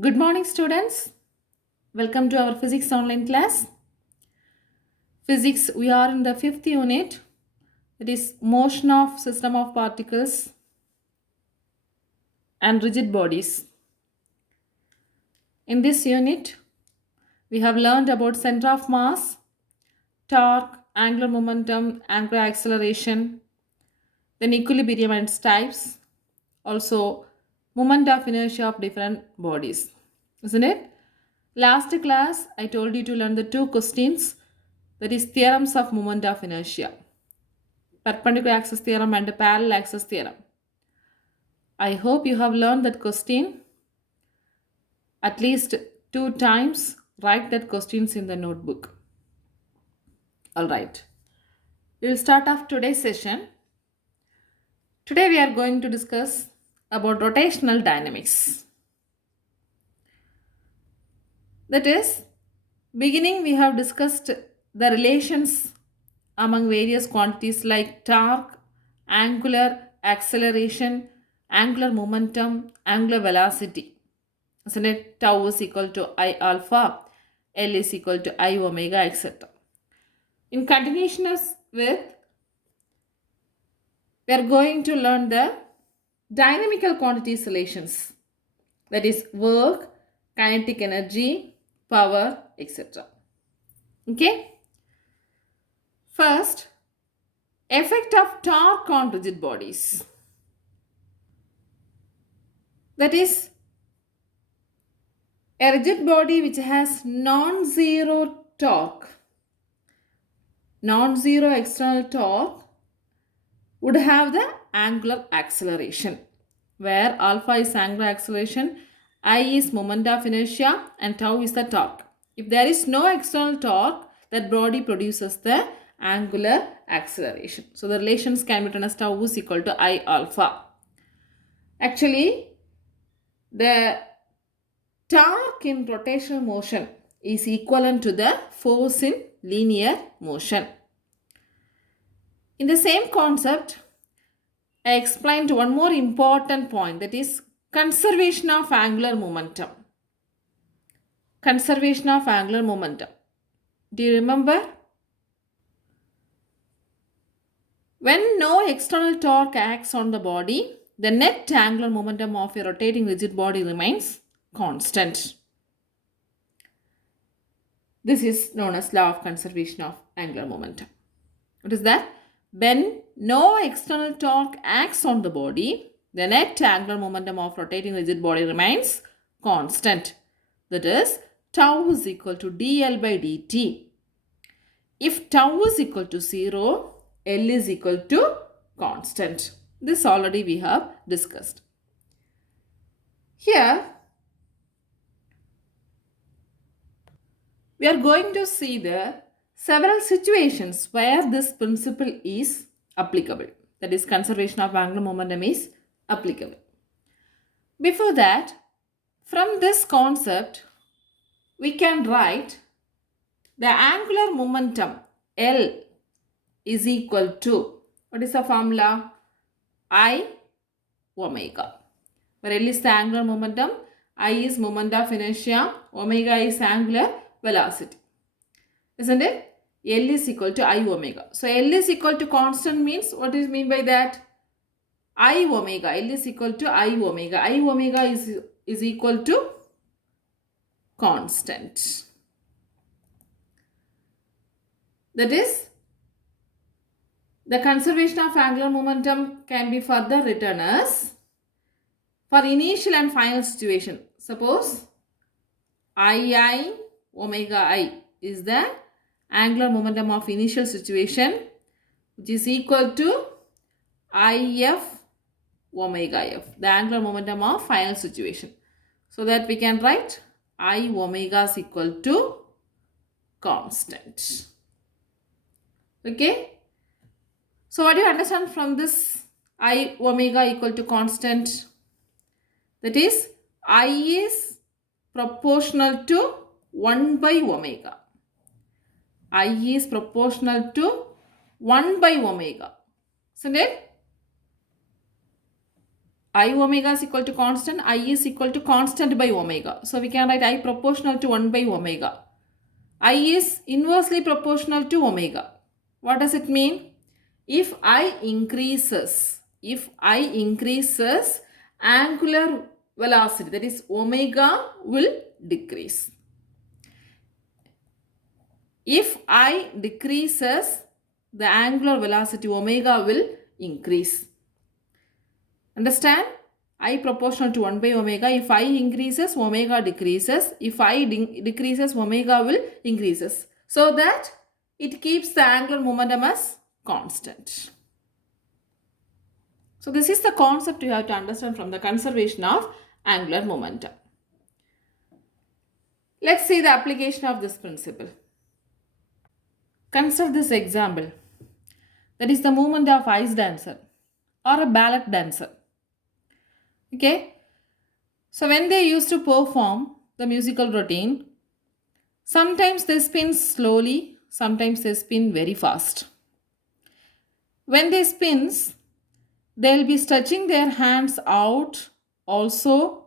Good morning, students. Welcome to our physics online class. Physics, we are in the fifth unit. It is motion of system of particles and rigid bodies. In this unit, we have learned about center of mass, torque, angular momentum, angular acceleration, then equilibrium and its types, also moment of inertia of different bodies. Isn't it? Last class, I told you to learn the two questions, that is theorems of moment of inertia, perpendicular axis theorem and parallel axis theorem. I hope you have learned that question at least 2 times. Write that questions in the notebook. All right. We will start off today's session. Today we are going to discuss about rotational dynamics. That is, beginning we have discussed the relations among various quantities like torque, angular acceleration, angular momentum, angular velocity. Isn't it? Tau is equal to I alpha, L is equal to I omega, etc. In continuation with, we are going to learn the dynamical quantities relations. That is work, kinetic energy, power, etc. Okay? First, effect of torque on rigid bodies. That is, a rigid body which has non-zero torque, non-zero external torque, would have the angular acceleration, where alpha is angular acceleration, I is moment of inertia, and tau is the torque. If there is no external torque, that body produces the angular acceleration. So the relations can be written as tau is equal to I alpha. Actually, the torque in rotational motion is equivalent to the force in linear motion. In the same concept, I explained one more important point, that is conservation of angular momentum. Conservation of angular momentum. Do you remember? When no external torque acts on the body, the net angular momentum of a rotating rigid body remains constant. This is known as law of conservation of angular momentum. What is that? When no external torque acts on the body, the net angular momentum of rotating rigid body remains constant. That is, tau is equal to dl by dt. If tau is equal to 0, L is equal to constant. This already we have discussed. Here, we are going to see the several situations where this principle is applicable. That is, conservation of angular momentum is applicable. Before that, from this concept, we can write the angular momentum L is equal to, what is the formula? I omega. Where L is the angular momentum, I is moment of inertia, omega is angular velocity. Isn't it? L is equal to I omega. So L is equal to constant means, what is mean by that? I omega. L is equal to I omega. I omega is equal to constant. That is, the conservation of angular momentum can be further written as, for initial and final situation, suppose I omega I is the angular momentum of initial situation, which is equal to IF omega F, the angular momentum of final situation. So that we can write I omega is equal to constant. Okay. So what do you understand from this I omega equal to constant? That is, I is proportional to 1 by omega. I is proportional to 1 by omega. Isn't it? I omega is equal to constant, I is equal to constant by omega. So we can write I proportional to 1 by omega. I is inversely proportional to omega. What does it mean? If I increases angular velocity, that is omega will decrease. If I decreases, the angular velocity omega will increase. Understand? I proportional to 1 by omega. If I increases, omega decreases. If I decreases, omega will increases. So that it keeps the angular momentum as constant. So this is the concept you have to understand from the conservation of angular momentum. Let's see the application of this principle. Consider this example. That is the movement of ice dancer or a ballet dancer. Okay. So when they used to perform the musical routine, sometimes they spin slowly, sometimes they spin very fast. When they spins, they'll be stretching their hands out. Also,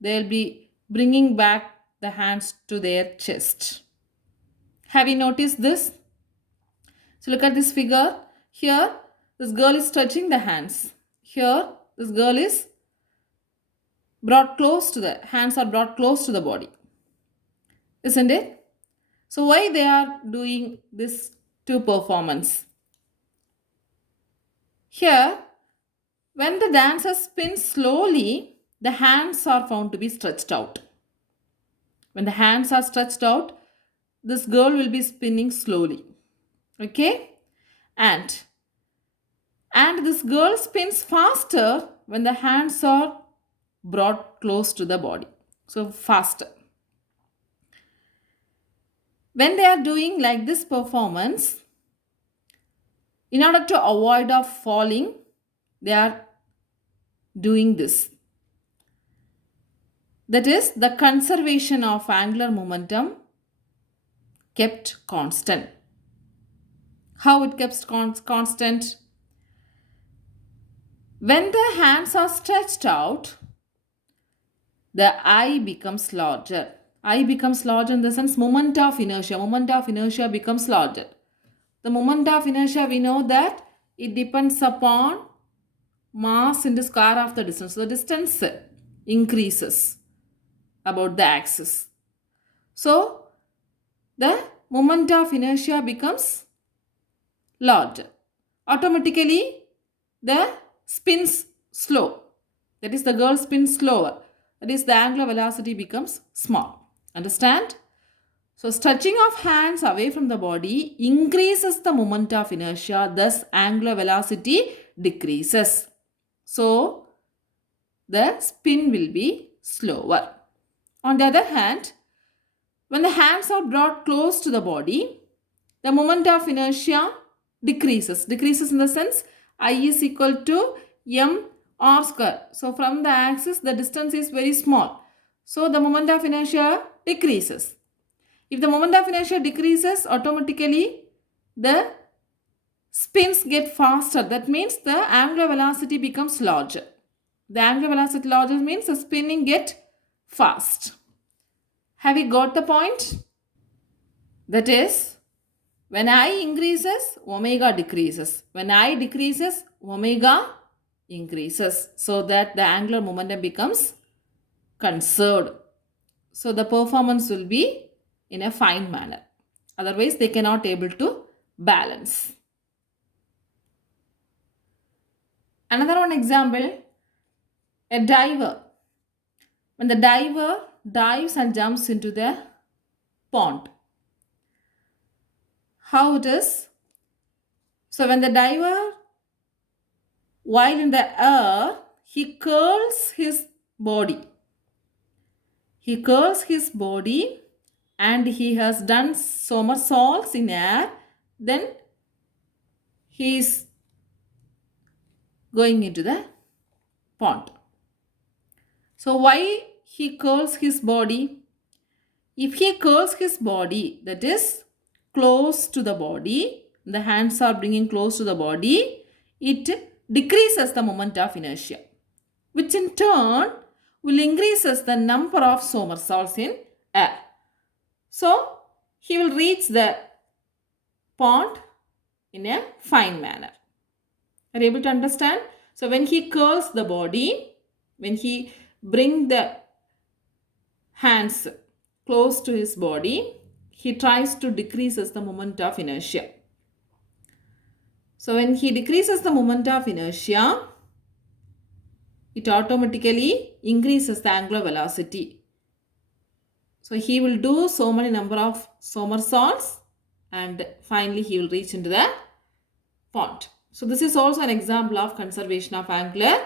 they'll be bringing back the hands to their chest. Have you noticed this? So look at this figure. Here, this girl is stretching the hands. Here, this girl is brought close to the hands are brought close to the body. Isn't it? So why they are doing this two performance? Here, when the dancer spins slowly, the hands are found to be stretched out. When the hands are stretched out, this girl will be spinning slowly. Okay? And this girl spins faster when the hands are brought close to the body. So faster. When they are doing like this performance, in order to avoid of falling, they are doing this. That is, the conservation of angular momentum kept constant. How it kept constant? When the hands are stretched out, the I becomes larger. I becomes larger in the sense moment of inertia. Moment of inertia becomes larger. The moment of inertia, we know that it depends upon mass into square of the distance. So the distance increases about the axis. So the moment of inertia becomes larger. Automatically the spins slow. That is, the girl spins slower. That is, the angular velocity becomes small. Understand? So stretching of hands away from the body increases the moment of inertia. Thus angular velocity decreases. So the spin will be slower. On the other hand, when the hands are brought close to the body, the moment of inertia decreases. Decreases in the sense I is equal to m r square. So from the axis, the distance is very small. So the moment of inertia decreases. If the moment of inertia decreases, automatically the spins get faster. That means the angular velocity becomes larger. The angular velocity larger means the spinning get fast. Have you got the point? That is, when I increases, omega decreases. When I decreases, omega increases. So that the angular momentum becomes conserved. So the performance will be in a fine manner. Otherwise, they cannot able to balance. Another one example, a diver. When the diver dives and jumps into the pond, how it is? So when the diver, while in the air, he curls his body. He curls his body and he has done somersaults in air. Then he is going into the pond. So why he curls his body? If he curls his body, that is close to the body, the hands are bringing close to the body, it decreases the moment of inertia. which in turn will increases the number of somersaults in air. So he will reach the pond in a fine manner. Are you able to understand? So when he curls the body, when he bring the hands close to his body, he tries to decreases the moment of inertia. So when he decreases the moment of inertia, it automatically increases the angular velocity. So he will do so many number of somersaults and finally he will reach into the pond. So this is also an example of conservation of angular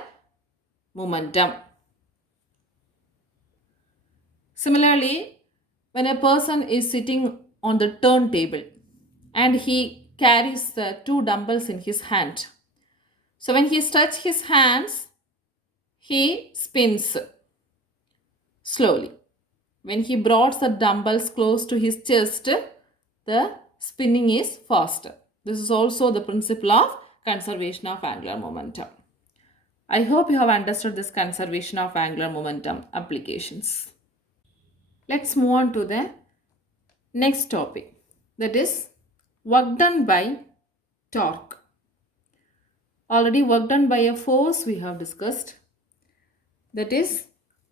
momentum. Similarly, when a person is sitting on the turntable and he carries the two dumbbells in his hand. So when he stretches his hands, he spins slowly. When he brought the dumbbells close to his chest, the spinning is faster. This is also the principle of conservation of angular momentum. I hope you have understood this conservation of angular momentum applications. Let's move on to the next topic, that is work done by torque. Already work done by a force we have discussed, that is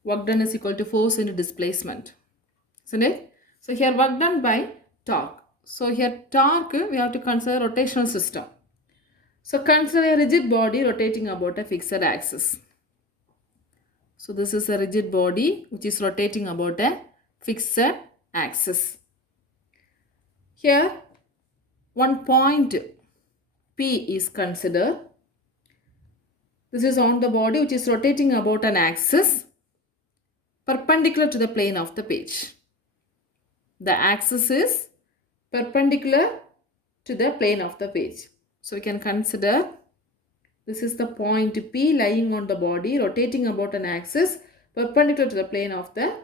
work done is equal to force into displacement, isn't it? So here work done by torque. So here torque we have to consider rotational system. So consider a rigid body rotating about a fixed axis. So this is a rigid body which is rotating about a fixed axis. Here one point P is considered. This is on the body which is rotating about an axis perpendicular to the plane of the page. The axis is perpendicular to the plane of the page. So we can consider this is the point P lying on the body rotating about an axis perpendicular to the plane of the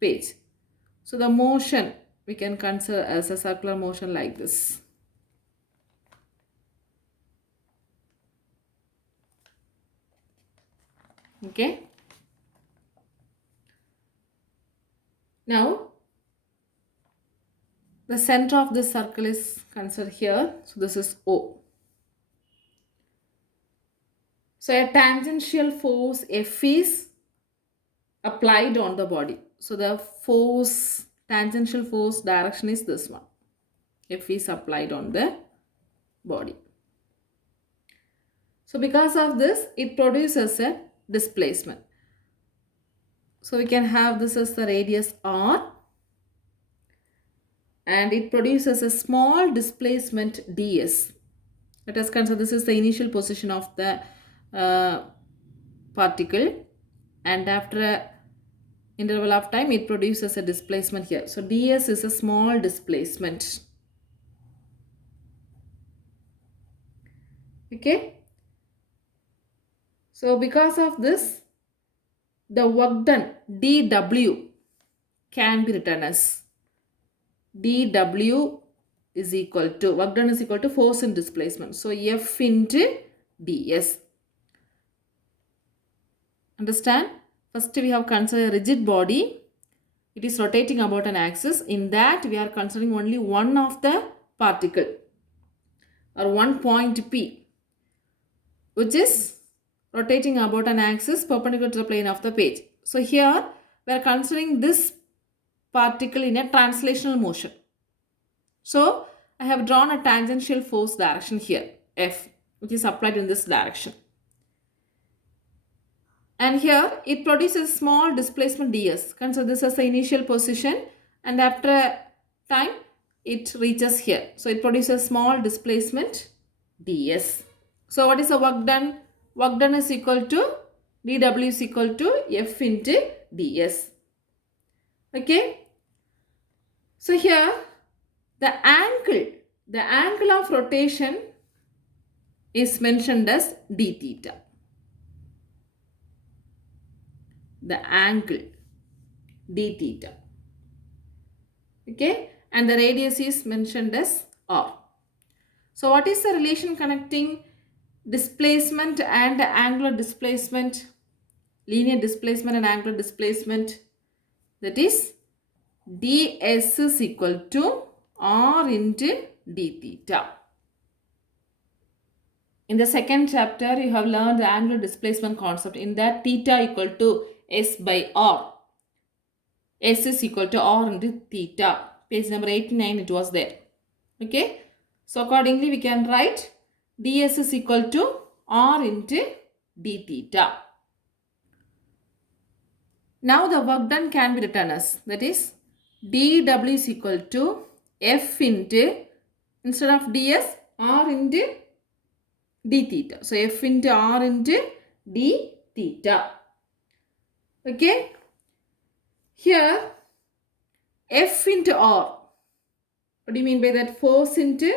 page. So the motion we can consider as a circular motion like this. Okay. Now the center of this circle is considered here. So this is O. So a tangential force F is applied on the body. So the force, tangential force direction is this one. F is applied on the body. So because of this, it produces a displacement. So we can have this as the radius R and it produces a small displacement ds. Let us consider this is the initial position of the particle and after a interval of time it produces a displacement here. So ds is a small displacement. Okay. So because of this, the work done dw can be written as dw is equal to, work done is equal to force in displacement. So F into ds. Understand? First we have considered a rigid body. It is rotating about an axis. In that we are considering only one of the particle or one point P which is rotating about an axis perpendicular to the plane of the page. So here we are considering this particle in a translational motion. So I have drawn a tangential force direction here, F, which is applied in this direction. And here it produces small displacement ds. Consider this as the initial position and after a time it reaches here. So it produces small displacement ds. So what is the work done? Work done is equal to dw is equal to F into ds. Okay. So here the angle of rotation is mentioned as d theta. The angle d theta. Okay. And the radius is mentioned as r. So what is the relation connecting displacement and angular displacement? linear displacement and angular displacement, that is ds is equal to r into d theta. In the second chapter, you have learned the angular displacement concept. In that, theta equal to s by r. S is equal to r into theta. Page number 89, it was there. Okay. So, accordingly, we can write ds is equal to r into d theta. Now, the work done can be written as, that is, dw is equal to f into, instead of ds, r into d theta. So, f into r into d theta. Okay. Here, F into R. What do you mean by that? Force into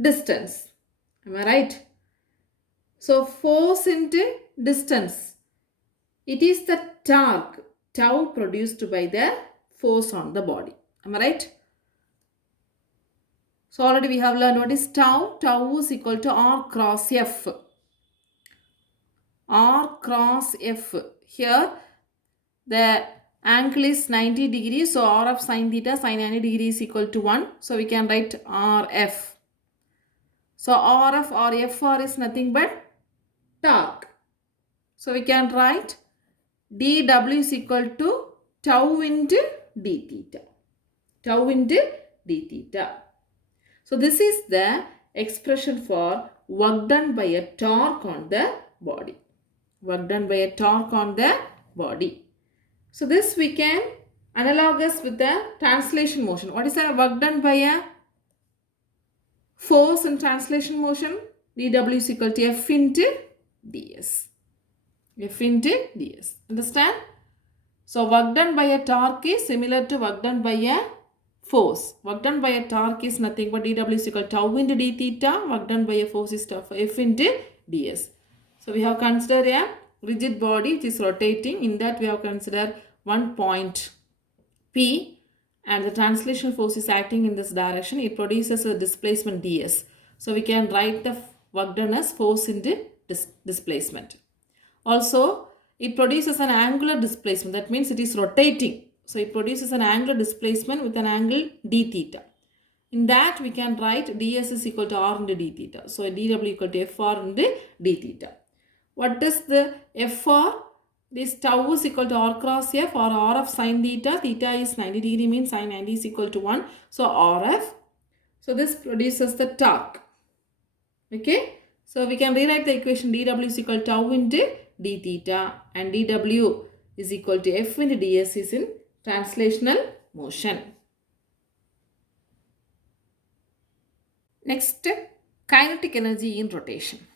distance. Am I right? So, force into distance. It is the torque, tau, produced by the force on the body. Am I right? So, already we have learned what is tau. Tau is equal to R cross F. R cross F. Here, the angle is 90 degrees. So, R of sine theta, sine 90 degrees is equal to 1. So, we can write RF. So, R of or Fr is nothing but torque. So, we can write dw is equal to tau into d theta. Tau into d theta. So, this is the expression for work done by a torque on the body. Work done by a torque on the body. So, this we can analogous with the translation motion. What is the work done by a force in translation motion? dw is equal to F into ds. F into ds. Understand? So, work done by a torque is similar to work done by a force. Work done by a torque is nothing but dw is equal to tau into d theta. Work done by a force is F into ds. So, we have considered a rigid body which is rotating. In that, we have considered one point P, and the translation force is acting in this direction. It produces a displacement ds. So, we can write the work done as force into displacement. Also, it produces an angular displacement. That means it is rotating. So, it produces an angular displacement with an angle d theta. In that, we can write ds is equal to r into d theta. So, dw equal to fr into d theta. What is the fr? This tau is equal to r cross f, or r of sine theta. Theta is 90 degree, means sine 90 is equal to 1. So, rf. So, this produces the torque. Okay. So, we can rewrite the equation dw is equal to tau into d theta, and dw is equal to f into ds is in translational motion. Next, kinetic energy in rotation.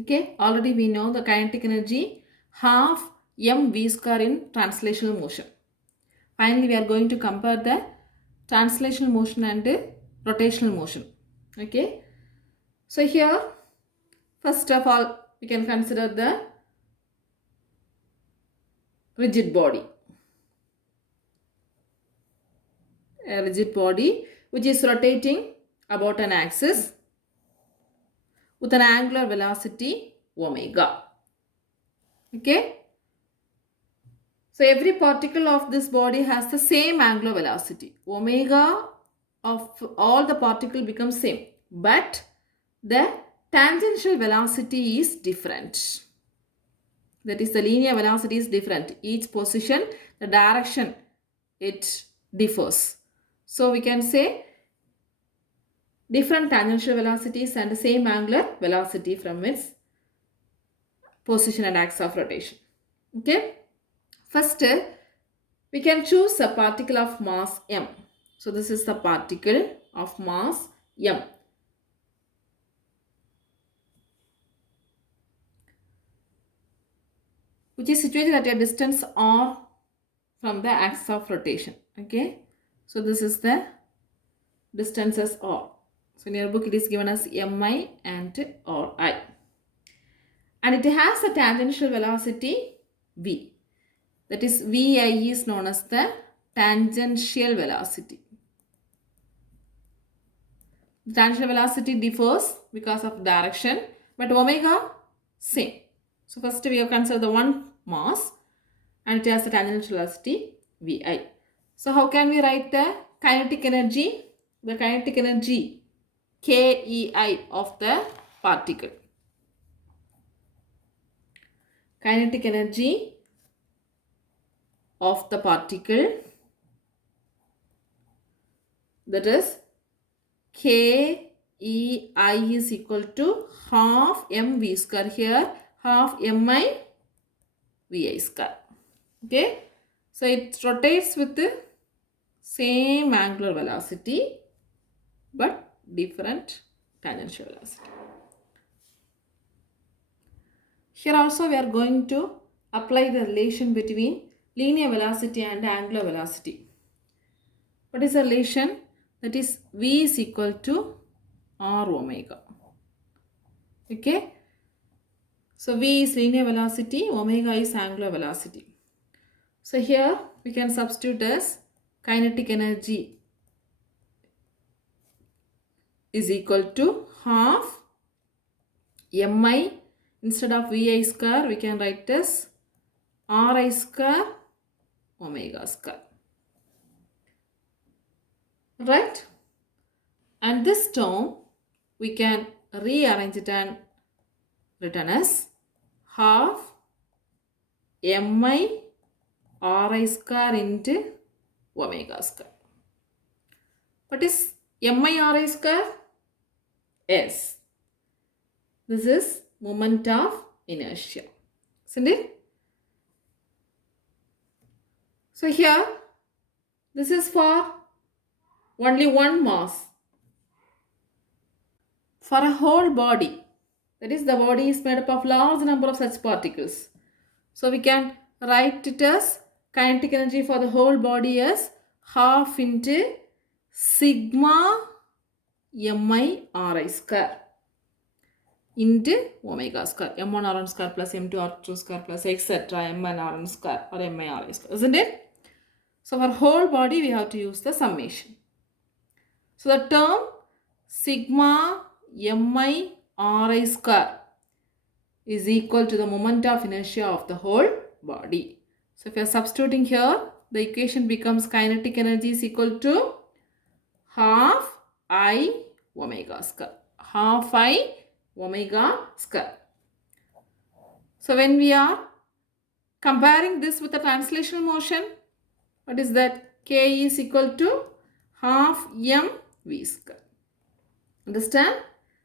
Okay, already we know the kinetic energy half mv square in translational motion. Finally, we are going to compare the translational motion and rotational motion. Okay, so here, first of all, we can consider the rigid body. A rigid body which is rotating about an axis with an angular velocity omega. Okay. So, every particle of this body has the same angular velocity. Omega of all the particle becomes same, but the tangential velocity is different. That is, the linear velocity is different. Each position, the direction, it differs. So, we can say different tangential velocities and the same angular velocity from its position and axis of rotation. Okay. First, we can choose a particle of mass m. So, this is the particle of mass m. Which is situated at a distance r from the axis of rotation. Okay. So, this is the distance as r. So, in your book it is given as mi and ri. And it has a tangential velocity v. That is, vi is known as the tangential velocity. The tangential velocity differs because of direction, but omega same. So first we have considered the one mass and it has the tangential velocity Vi. So how can we write the kinetic energy? The kinetic energy KEI of the particle. Kinetic energy of the particle, that is KEI is equal to half mv square, here half mi Vi square. Okay, so it rotates with the same angular velocity but different tangential velocity. Here also we are going to apply the relation between linear velocity and angular velocity. What is the relation? That is V is equal to R omega. Okay. So V is linear velocity, omega is angular velocity. So here we can substitute as kinetic energy is equal to half mi, instead of Vi square we can write as Ri square omega square. Right? And this term we can rearrange it and written as half mi Ri square into omega square. What is mi Ri square? S. This is moment of inertia. Isn't it? So here this is for only one mass. For a whole body, that is the body is made up of large number of such particles. So we can write it as kinetic energy for the whole body as half into sigma mi Ri square into omega square, m1 Rn square plus m2 R2 square plus etc. mn Rn square or mi Ri square, isn't it? So for whole body we have to use the summation. So the term sigma mi Ri square is equal to the moment of inertia of the whole body. So if you are substituting here, the equation becomes kinetic energy is equal to half I omega square. Half I omega square. So when we are comparing this with the translational motion, what is that? K is equal to half m v square. Understand?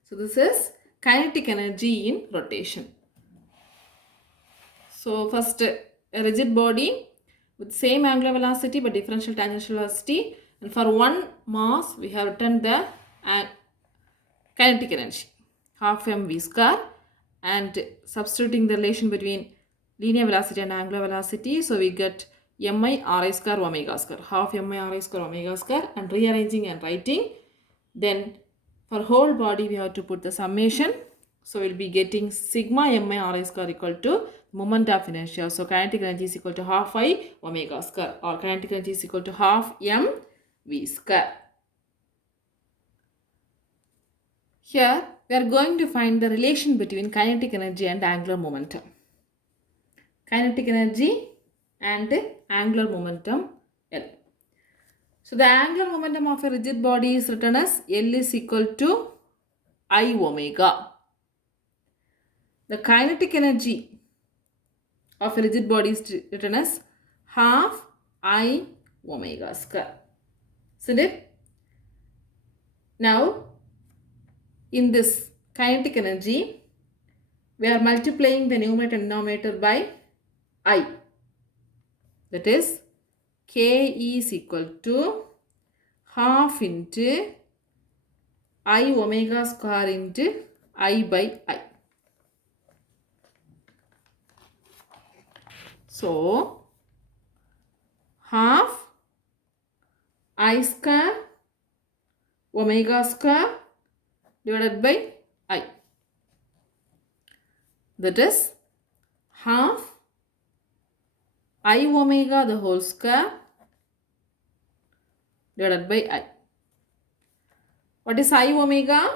So this is kinetic energy in rotation. So first a rigid body with same angular velocity but differential tangential velocity, and for one mass we have written the kinetic energy half mv square and substituting the relation between linear velocity and angular velocity, so we get mi Ri square omega square, half mi Ri square omega square, and rearranging and writing. Then for whole body we have to put the summation, so we'll be getting sigma mi Ri square equal to moment of inertia. So kinetic energy is equal to half I omega square, or kinetic energy is equal to half m v square. Here we are going to find the relation between kinetic energy and angular momentum. Kinetic energy and angular momentum L. So the angular momentum of a rigid body is written as L is equal to I omega. The kinetic energy of a rigid body is written as half I omega square. Isn't it? Now in this kinetic energy, we are multiplying the numerator and denominator by I. That is, K is equal to half into I omega square into I by I. So, half I square omega square divided by I. That is half I omega the whole square divided by I. What is I omega?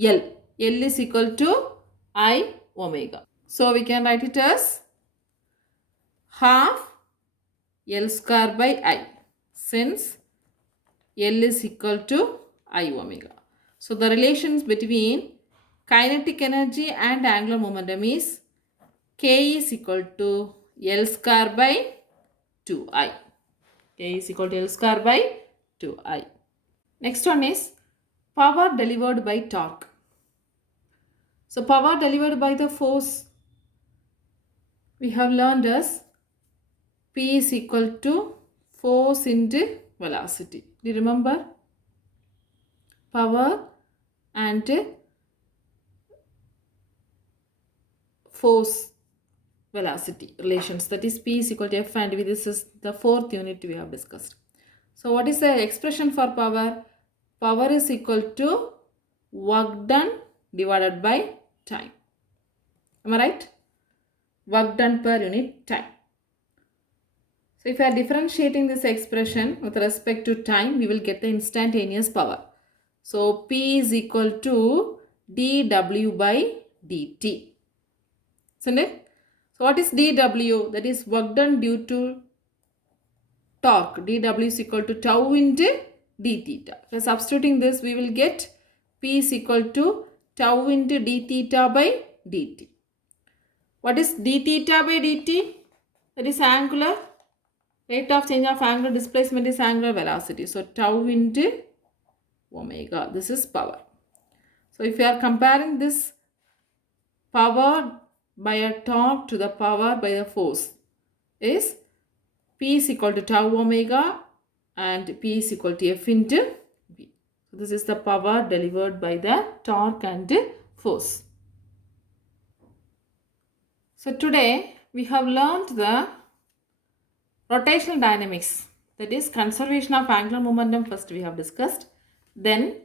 L. L is equal to I omega. So we can write it as half L square by I, since L is equal to I omega. So the relations between kinetic energy and angular momentum is K is equal to L square by 2I. K is equal to L square by 2I. Next one is power delivered by torque. So power delivered by the force we have learned as P is equal to force into velocity. Do you remember? Power and force velocity relations, that is P is equal to F, and this is the fourth unit we have discussed. So what is the expression for power? Power is equal to work done divided by time. Am I right? Work done per unit time. So if I are differentiating this expression with respect to time, we will get the instantaneous power. So P is equal to dW by dt. Isn't it? So what is dW? That is work done due to torque. dW is equal to tau into d theta. So substituting this, we will get P is equal to tau into d theta by dt. What is d theta by dt? That is angular. Rate of change of angular displacement is angular velocity. So tau into omega. This is power. So if you are comparing this power by a torque to the power by the force, is P is equal to tau omega and P is equal to F into V. So this is the power delivered by the torque and force. So today we have learned the rotational dynamics, that is conservation of angular momentum. First we have discussed. Then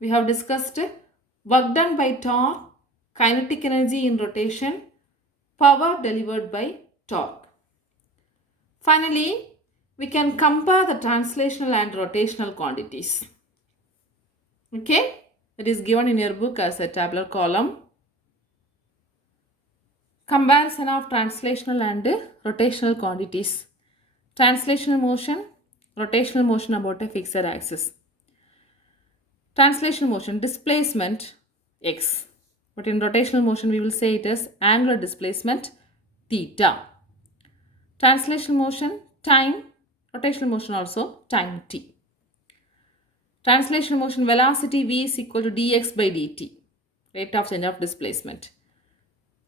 we have discussed work done by torque, kinetic energy in rotation, power delivered by torque. Finally, we can compare the translational and rotational quantities. Okay, it is given in your book as a tabular column. Comparison of translational and rotational quantities. Translational motion, rotational motion about a fixed axis. Translational motion, displacement x, but in rotational motion we will say it as angular displacement theta. Translational motion, time, rotational motion also time t. Translational motion, velocity v is equal to dx by dt, rate of change of displacement.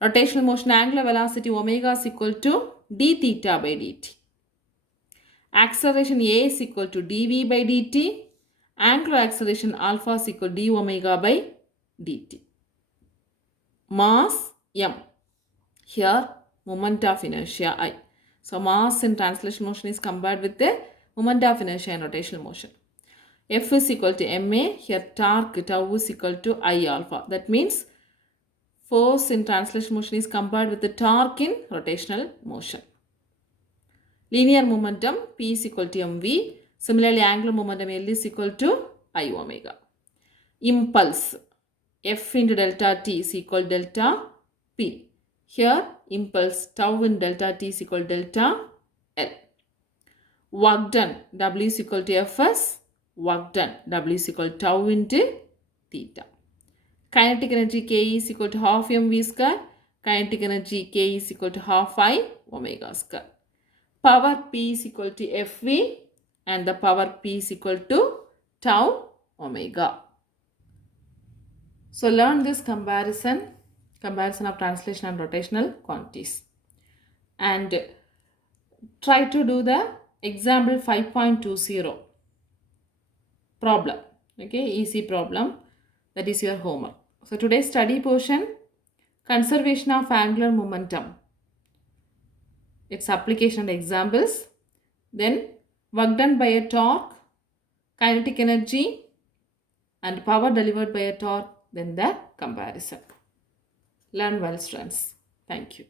Rotational motion, angular velocity omega is equal to d theta by dt. Acceleration a is equal to dv by dt. Angular acceleration alpha is equal to d omega by dt. Mass m. Here moment of inertia I. So mass in translation motion is compared with the moment of inertia in rotational motion. F is equal to ma. Here torque tau is equal to I alpha. That means force in translation motion is compared with the torque in rotational motion. Linear momentum P is equal to mv. Similarly, angular momentum L is equal to I omega. Impulse F into delta t is equal to delta P. Here impulse tau in delta t is equal to delta L. Work done W is equal to Fs. Work done W is equal to tau into theta. Kinetic energy K is equal to half mv square. Kinetic energy K is equal to half I omega square. Power P is equal to Fv and the power P is equal to tau omega. So learn this comparison of translation and rotational quantities. And try to do the example 5.20 problem. Okay, easy problem. That is your homework. So today's study portion, conservation of angular momentum. Its application and examples. Then work done by a torque, kinetic energy and power delivered by a torque. Then the comparison. Learn well, students. Thank you.